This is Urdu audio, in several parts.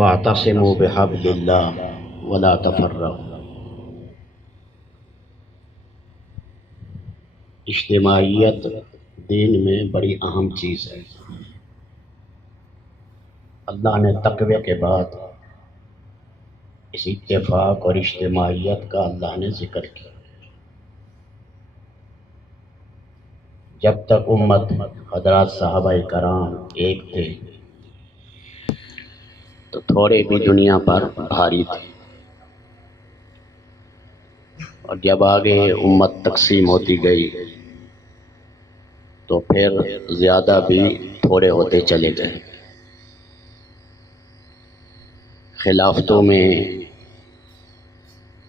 واعتصموا بحبل اللہ ولا تفرقوا۔ اجتماعیت دین میں بڑی اہم چیز ہے۔ اللہ نے تقوی کے بعد اس اتفاق اور اجتماعیت کا اللہ نے ذکر کیا۔ جب تک امت حضرات صحابہ کرام ایک تھے تو تھوڑے بھی دنیا پر بھاری تھے، اور جب آگے امت تقسیم ہوتی گئی تو پھر زیادہ بھی تھوڑے ہوتے چلے گئے۔ خلافتوں میں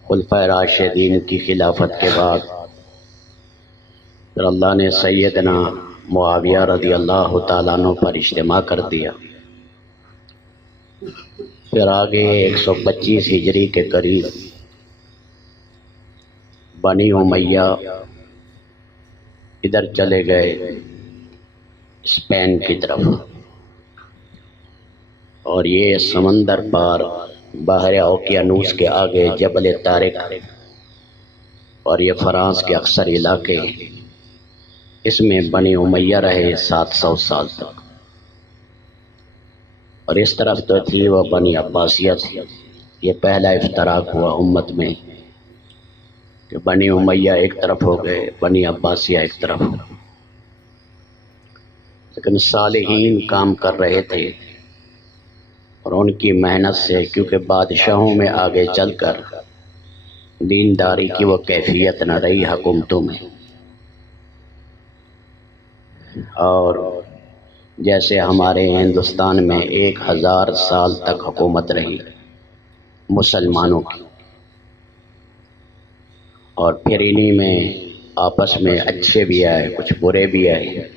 خلفائے راشدین کی خلافت کے بعد پھر اللہ نے سیدنا معاویہ رضی اللہ تعالیٰ عنہ پر اجتماع کر دیا۔ پھر آگے 125 ہجری کے قریب بنی امیہ ادھر چلے گئے اسپین کی طرف، اور یہ سمندر پار بحر اوقیانوس کے آگے جبل طارق اور یہ فرانس کے اکثر علاقے، اس میں بنی امیہ رہے 700 سال تک۔ اور اس طرف تو تھی وہ بنی عباسیہ تھی۔ یہ پہلا افتراق ہوا امت میں کہ بنی امیہ ایک طرف ہو گئے، بنی عباسیہ ایک طرف ہو گئے۔ لیکن صالحین کام کر رہے تھے، اور ان کی محنت سے، کیونکہ بادشاہوں میں آگے چل کر دینداری کی وہ کیفیت نہ رہی حکومتوں میں، اور جیسے ہمارے ہندوستان میں 1000 سال تک حکومت رہی مسلمانوں کی، اور پھر انہی میں آپس میں اچھے بھی آئے کچھ برے بھی آئے،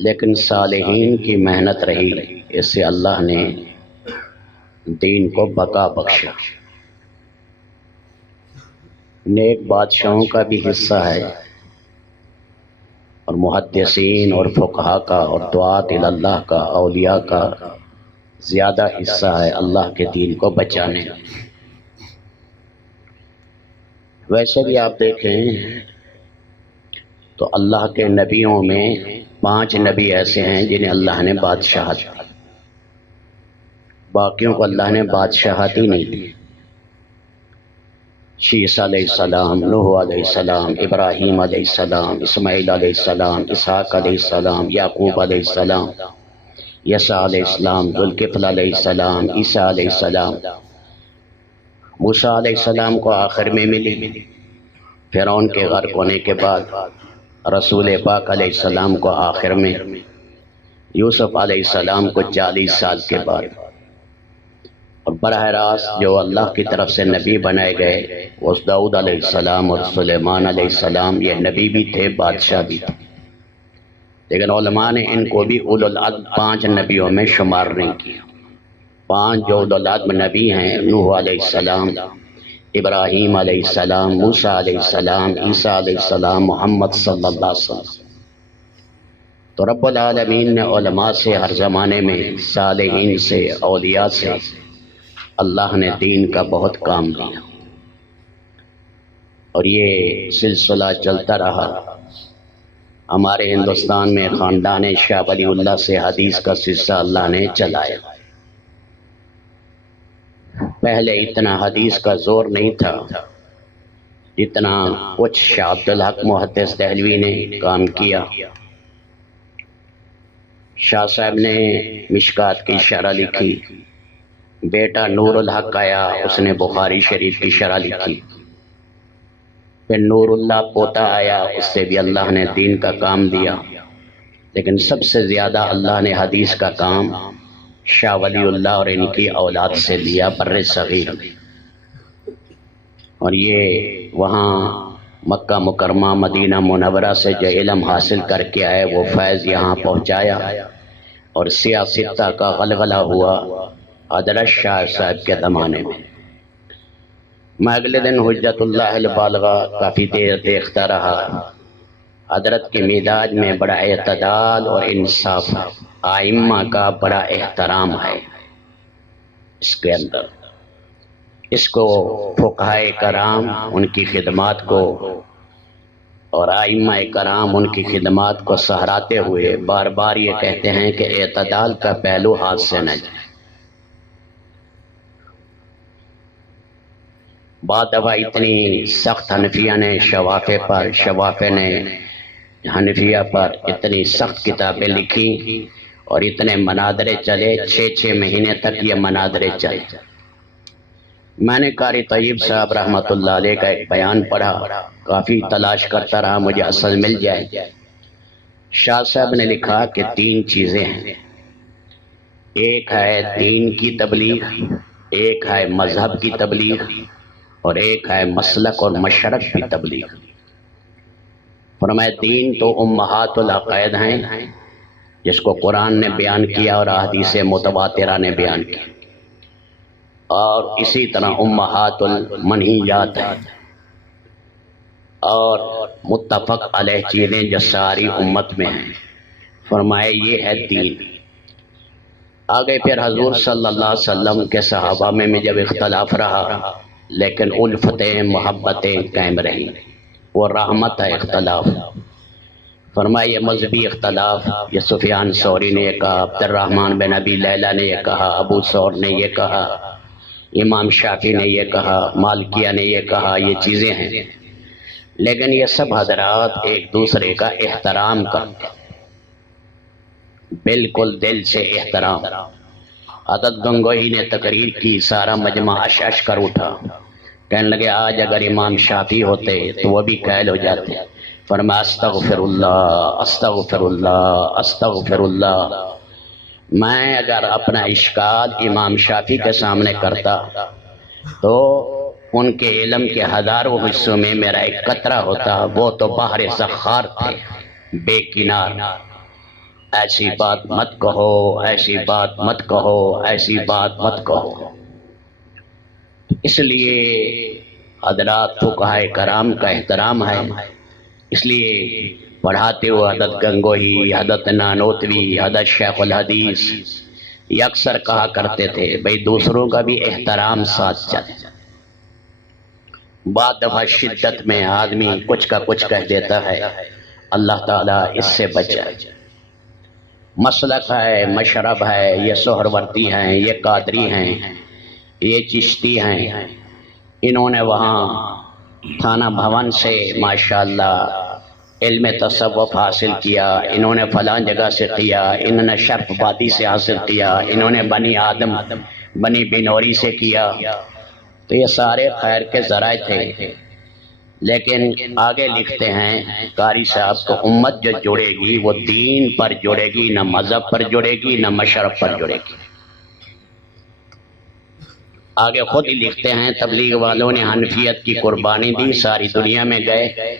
لیکن صالحین کی محنت رہی، اس سے اللہ نے دین کو بقا بخشا۔ نیک بادشاہوں کا بھی حصہ ہے، اور محدثین اور فقہا کا اور دعات اللہ کا، اولیاء کا زیادہ حصہ ہے اللہ کے دین کو بچانے۔ ویسے بھی آپ دیکھیں تو اللہ کے نبیوں میں 5 نبی ایسے ہیں جنہیں اللہ نے بادشاہت دی، باقیوں کو اللہ نے بادشاہت ہی نہیں دی۔ عیسیٰ علیہ السلام، نوح علیہ السلام، ابراہیم علیہ السلام، اسماعیل علیہ السلام، اسحاق علیہ السلام، یعقوب علیہ السلام، یسع علیہ السلام، ذوالکفل علیہ السلام، عیسیٰ علیہ السلام۔ موسیٰ علیہ السلام کو آخر میں ملی فرعون کے غرق ہونے کے بعد، رسول پاک علیہ السلام کو آخر میں، یوسف علیہ السلام کو 40 سال کے بعد، اور براہ راست جو اللہ کی طرف سے نبی بنائے گئے وہ داؤد علیہ السلام اور سلیمان علیہ السلام، یہ نبی بھی تھے بادشاہ بھی تھے، لیکن علماء نے ان کو بھی اولو العزم 5 نبیوں میں شمار نہیں کیا۔ 5 جو اولو العزم نبی ہیں، نوح علیہ السلام، ابراہیم علیہ السلام، موسیٰ علیہ السلام، عیسیٰ علیہ السلام، محمد صلی اللہ علیہ وسلم۔ تو رب العالمین نے علماء سے ہر زمانے میں، صالحین سے، اولیاء سے اللہ نے دین کا بہت کام دیا، اور یہ سلسلہ چلتا رہا۔ ہمارے ہندوستان میں خاندان شاہ ولی اللہ سے حدیث کا سلسلہ اللہ نے چلایا۔ پہلے اتنا حدیث کا زور نہیں تھا جتنا کچھ شاہ عبدالحق محدث دہلوی نے کام کیا۔ شاہ صاحب نے مشکات کی شرح لکھی، بیٹا نور الحق آیا، اس نے بخاری شریف کی شرح لکھی، پھر نور اللہ پوتا آیا، اس سے بھی اللہ نے دین کا کام دیا، لیکن سب سے زیادہ اللہ نے حدیث کا کام شاہ ولی اللہ اور ان کی اولاد سے لیا بر صغیر میں۔ اور یہ وہاں مکہ مکرمہ مدینہ منورہ سے جو علم حاصل کر کے آئے وہ فیض یہاں پہنچایا، اور سیاستہ کا غلغلہ ہوا حضرت شاہ صاحب کے زمانے میں۔ میں اگلے دن حجت اللہ البالغہ کافی دیر دیکھتا رہا۔ حضرت کے مزاج میں بڑا اعتدال اور انصاف ہے، ائمہ کا بڑا احترام ہے، اس کے اندر اس کو فقہائے کرام ان کی خدمات کو اور ائمہ کرام ان کی خدمات کو سہراتے ہوئے بار بار یہ کہتے ہیں کہ اعتدال کا پہلو ہاتھ سے نہ جائے۔ بعض دفعہ اتنی سخت حنفیہ نے شوافع نے حنفیہ پر اتنی سخت کتابیں لکھی اور اتنے مناظرے چلے، 6 مہینے تک یہ مناظرے چلے۔ میں نے قاری طیب صاحب رحمۃ اللہ علیہ کا ایک بیان پڑھا، کافی تلاش کرتا رہا مجھے اصل مل جائے۔ شاہ صاحب نے لکھا کہ 3 چیزیں ہیں، ایک ہے دین کی تبلیغ، ایک ہے مذہب کی تبلیغ، اور ایک ہے مسلک اور مشرق کی تبلیغ۔ فرمایا دین تو امہات العقائد ہیں جس کو قرآن نے بیان کیا اور احادیث متواترہ نے بیان کیا، اور اسی طرح امہات المنہیات ہیں اور متفق علیہ چیزیں جو ساری امت میں ہیں۔ فرمایا یہ ہے دین۔ آگے پھر حضور صلی اللہ علیہ وسلم کے صحابہ میں جب اختلاف رہا لیکن الفتیں محبتیں قائم رہیں، وہ رحمت ہے اختلاف۔ فرمایا یہ مذہبی اختلاف، یہ سفیان ثوری نے یہ کہا، عبد الرحمن بن ابی لیلہ نے یہ کہا، ابو ثور نے یہ کہا، امام شافعی نے یہ کہا، مالکیہ نے یہ کہا، یہ چیزیں ہیں، لیکن یہ سب حضرات ایک دوسرے کا احترام کرتے، بالکل دل سے احترام۔ حضرت گنگوہی نے تقریر کی، سارا مجمع اش کر اٹھا، کہنے لگے آج اگر امام شافعی ہوتے تو وہ بھی قائل ہو جاتے۔ فرمایا استغفر اللہ استغفر اللہ استغفر اللہ۔ میں اگر اپنا اشکال امام شافعی کے سامنے کرتا تو ان کے علم کے ہزاروں حصوں میں میرا ایک قطرہ ہوتا، وہ تو بحر سخار تھے بے کنار۔ ایسی بات مت کہو، ایسی بات مت کہو، ایسی بات مت کہو۔ اس لیے حضرات فقہائے کرام کا احترام ہے، اس لیے پڑھاتے ہوئے حضرت گنگوہی، حضرت نانوتوی، حضرت شیخ الحدیث یہ اکثر کہا کرتے تھے بھئی دوسروں کا بھی احترام ساتھ چلے۔ بعض دفعہ شدت میں آدمی کچھ کا کچھ کہہ دیتا ہے، اللہ تعالیٰ اس سے بچائے۔ مسلک ہے، مشرب ہے، یہ سہروردی ہیں، یہ قادری ہیں، یہ چشتی ہیں، انہوں نے وہاں تھانہ بھون سے ماشاءاللہ علم تصوف حاصل کیا، انہوں نے فلاں جگہ سے کیا، انہوں نے شرف وادی سے حاصل کیا، انہوں نے بنی آدم بنی بنوری سے کیا، تو یہ سارے خیر کے ذرائع تھے۔ لیکن آگے لکھتے ہیں قاری صاحب کو امت جو جڑے گی وہ دین پر جڑے گی، نہ مذہب پر جڑے گی، نہ مشرب پر جڑے گی۔ آگے خود ہی لکھتے ہیں تبلیغ والوں نے حنفیت کی قربانی دی، ساری دنیا میں گئے،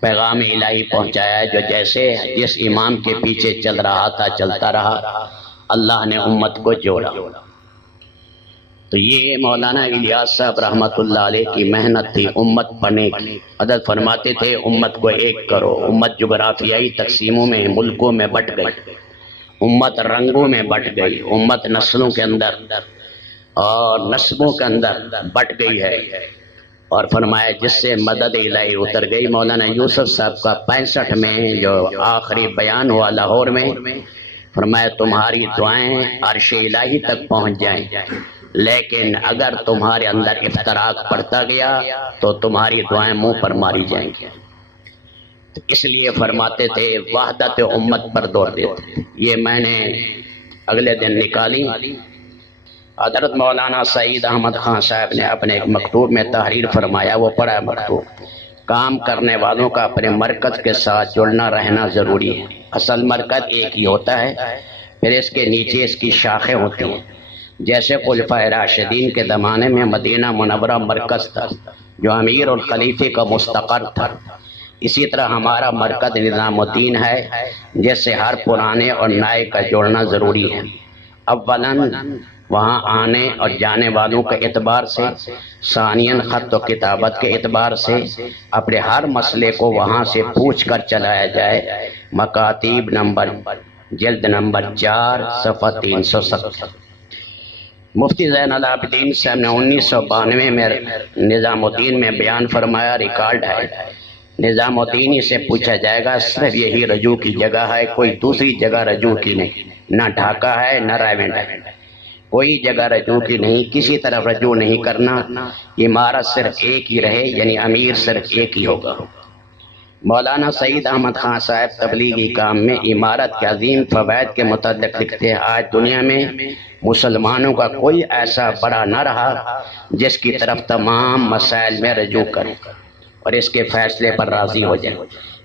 پیغام الہی پہنچایا، جو جیسے جس امام کے پیچھے چل رہا تھا چلتا رہا، اللہ نے امت کو جوڑا۔ تو یہ مولانا الیاس صاحب رحمۃ اللہ علیہ کی محنت تھی امت بنے کی۔ حضرت فرماتے تھے امت کو ایک کرو۔ امت جغرافیائی تقسیموں میں ملکوں میں بٹ گئی، امت رنگوں میں بٹ گئی، امت نسلوں کے اندر اور نسبوں کے اندر بٹ گئی ہے، اور فرمایا جس سے مدد الہی اتر گئی۔ مولانا یوسف صاحب کا 65 میں جو آخری بیان ہوا لاہور میں، فرمایا تمہاری دعائیں عرش الہی تک پہنچ جائیں، لیکن اگر تمہارے اندر افتراق پڑتا گیا تو تمہاری دعائیں منہ پر ماری جائیں گی۔ اس لیے فرماتے تھے وحدت امت پر دور دیتے۔ یہ میں نے اگلے دن نکالی، حضرت مولانا سعید احمد خان صاحب نے اپنے ایک مکتوب میں تحریر فرمایا، وہ پڑھا ہے مکتوب، کام کرنے والوں کا اپنے مرکز کے ساتھ جڑنا رہنا ضروری ہے۔ اصل مرکز ایک ہی ہوتا ہے، پھر اس کے نیچے اس کی شاخیں ہوتی ہیں۔ جیسے خلفائے راشدین کے زمانے میں مدینہ منورہ مرکز تھا جو امیر اور خلیفے کا مستقر تھا، اسی طرح ہمارا مرکز نظام الدین ہے، جیسے ہر پرانے اور نئے کا جوڑنا ضروری ہے۔ اولاً وہاں آنے اور جانے والوں کے اعتبار سے، ثانیاً خط و کتابت کے اعتبار سے اپنے ہر مسئلے کو وہاں سے پوچھ کر چلایا جائے۔ مکاتیب نمبر جلد نمبر 4 صفحہ 370۔ مفتی زین العابدین صاحب نے 1992 میں نظام الدین میں بیان فرمایا، ریکارڈ ہے، نظام الدین ہی سے پوچھا جائے گا، صرف یہی رجوع کی جگہ ہے، کوئی دوسری جگہ رجوع کی نہیں، نہ ڈھاکہ ہے نہ رائے ہے، کوئی جگہ رجوع کی نہیں، کسی طرف رجوع نہیں کرنا، امارت صرف ایک ہی رہے، یعنی امیر صرف ایک ہی ہوگا۔ مولانا سعید احمد خان صاحب تبلیغی کام میں امارت کے عظیم فوائد کے متعلق لکھتے ہیں، آج دنیا میں مسلمانوں کا کوئی ایسا بڑا نہ رہا جس کی طرف تمام مسائل میں رجوع کریں اور اس کے فیصلے پر راضی ہو جائیں۔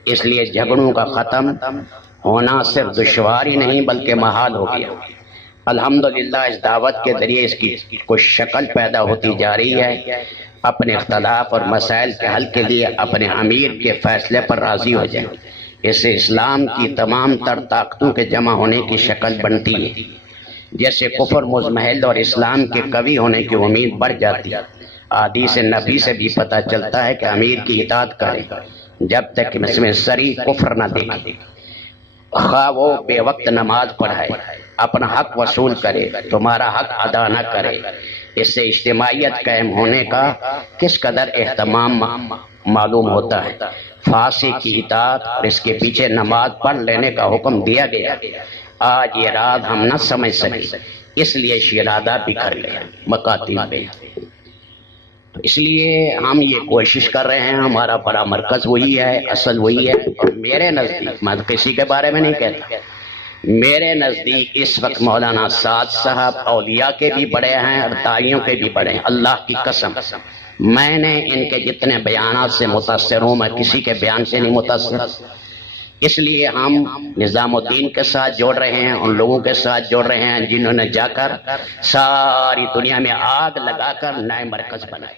اس لیے جھگڑوں کا ختم ہونا صرف دشوار ہی نہیں بلکہ محال ہو گیا۔ الحمدللہ اس دعوت کے ذریعے اس کی کچھ شکل پیدا ہوتی جا رہی ہے۔ اپنے اختلاف اور مسائل کے حل کے لیے اپنے امیر کے فیصلے پر راضی ہو جائیں، اس سے اسلام کی تمام تر طاقتوں کے جمع ہونے کی شکل بنتی ہے، جیسے کفر مضمحل اور اسلام کے قوی ہونے کی امید بڑھ جاتی ہے۔ حدیث نبی سے بھی پتہ چلتا ہے کہ امیر کی اطاعت کرے جب تک اس میں صریح کفر نہ دیکھے، خواہ وہ بے وقت نماز پڑھائے، اپنا حق وصول کرے، تمہارا حق ادا نہ کرے۔ اس سے اجتماعیت قائم ہونے کا کس قدر اہتمام معلوم ہوتا ہے۔ فاسق کی اطاعت اور اس کے پیچھے نماز پڑھ لینے کا حکم دیا گیا، آج یہ راز ہم نہ سمجھ سکے، اس لیے شیرادہ بکھر گیا مکاتب میں۔ تو اس لیے ہم یہ کوشش کر رہے ہیں، ہمارا بڑا مرکز وہی ہے، اصل وہی ہے، اور میرے نزدیک میں کسی کے بارے میں نہیں کہتا، میرے نزدیک اس وقت مولانا سعد صاحب اولیاء کے بھی بڑے ہیں اور داعیوں کے بھی بڑے ہیں، اللہ کی قسم میں نے ان کے جتنے بیانات سے متاثر ہوں، میں کسی کے بیان سے نہیں متاثر۔ اس لیے ہم نظام الدین کے ساتھ جوڑ رہے ہیں، ان لوگوں کے ساتھ جوڑ رہے ہیں جنہوں نے جا کر ساری دنیا میں آگ لگا کر نئے مرکز بنائے۔